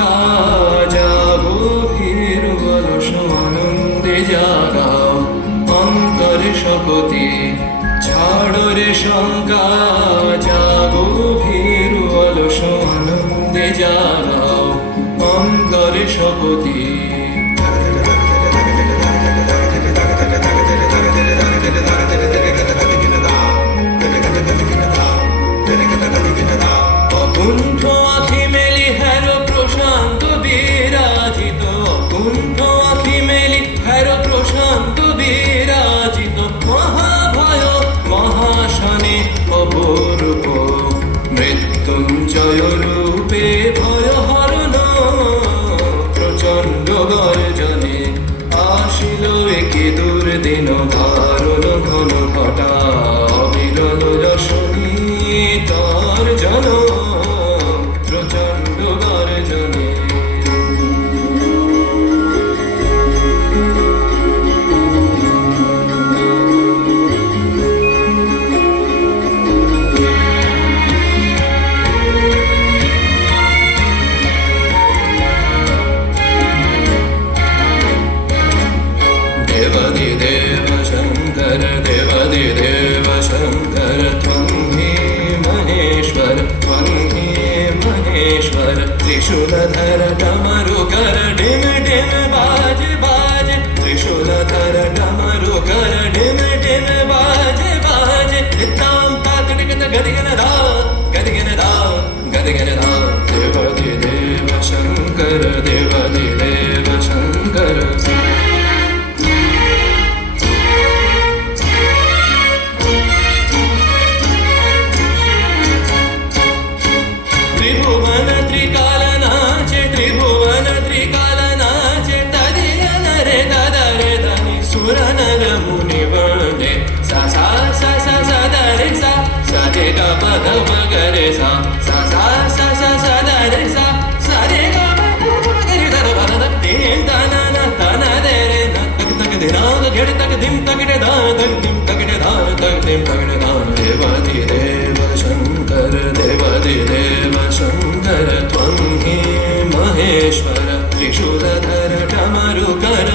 শঙ্কা জাগো ভীর অলস আনন্দে জাগাও অন্তরে শপথে ছাড়ো রে শঙ্কা জাগো ভীর অলস আনন্দে জাগাও অন্তরে শপথে অকুণ্ঠ আখি মেলি হেরো প্রশান্ত বিরাজিত অকুণ্ঠ আখি মেলি হেরো প্রশান্ত বিরাজিত মহাভয় মহাশনে অপরূপ মৃত্যুঞ্জয় রূপে ভয় হরণ প্রচণ্ড গর্জনে আসিল একে দুর্দিন দারুণ ঘন ঘটা অবিরল রসনী তার জন প্রচণ্ড গর্জনে देवादिदेव शङ्कर देवादिदेव शङ्कर त्वं हि महेश्वर त्वं हि महेश्वर त्रिशूलधर डमरुकर डिम डिम बाज बाज त्रिशूलधर डमरुकर डिम डिम बाज बाज तां ताकटिकट गदिगन दा गदिगन दा गदिगन दा देवादिदेव शङ्कर देवादिदेव शङ्कर त्रिभुवन त्रिकालनाचे त्रिभुवन त्रिकालनाचे तदियन रे ददरे धनि सुरनर मुनि वन्दे सा सा सा सा सा दरे सा सा रे ग प द म ग रे सा सा सा सा सा सा दरे सा सा रे ग प द म ग रे द द द तीन तना न तना दे रे न तक तक दे ना घेड़ तक दिम तक रे दा तक दिम तक रे दा तक दिम तक रे दा देवादि देव शंकर देवादि देव शंकर त्वं हि महेश्वर त्रिशूलधर डमरुकर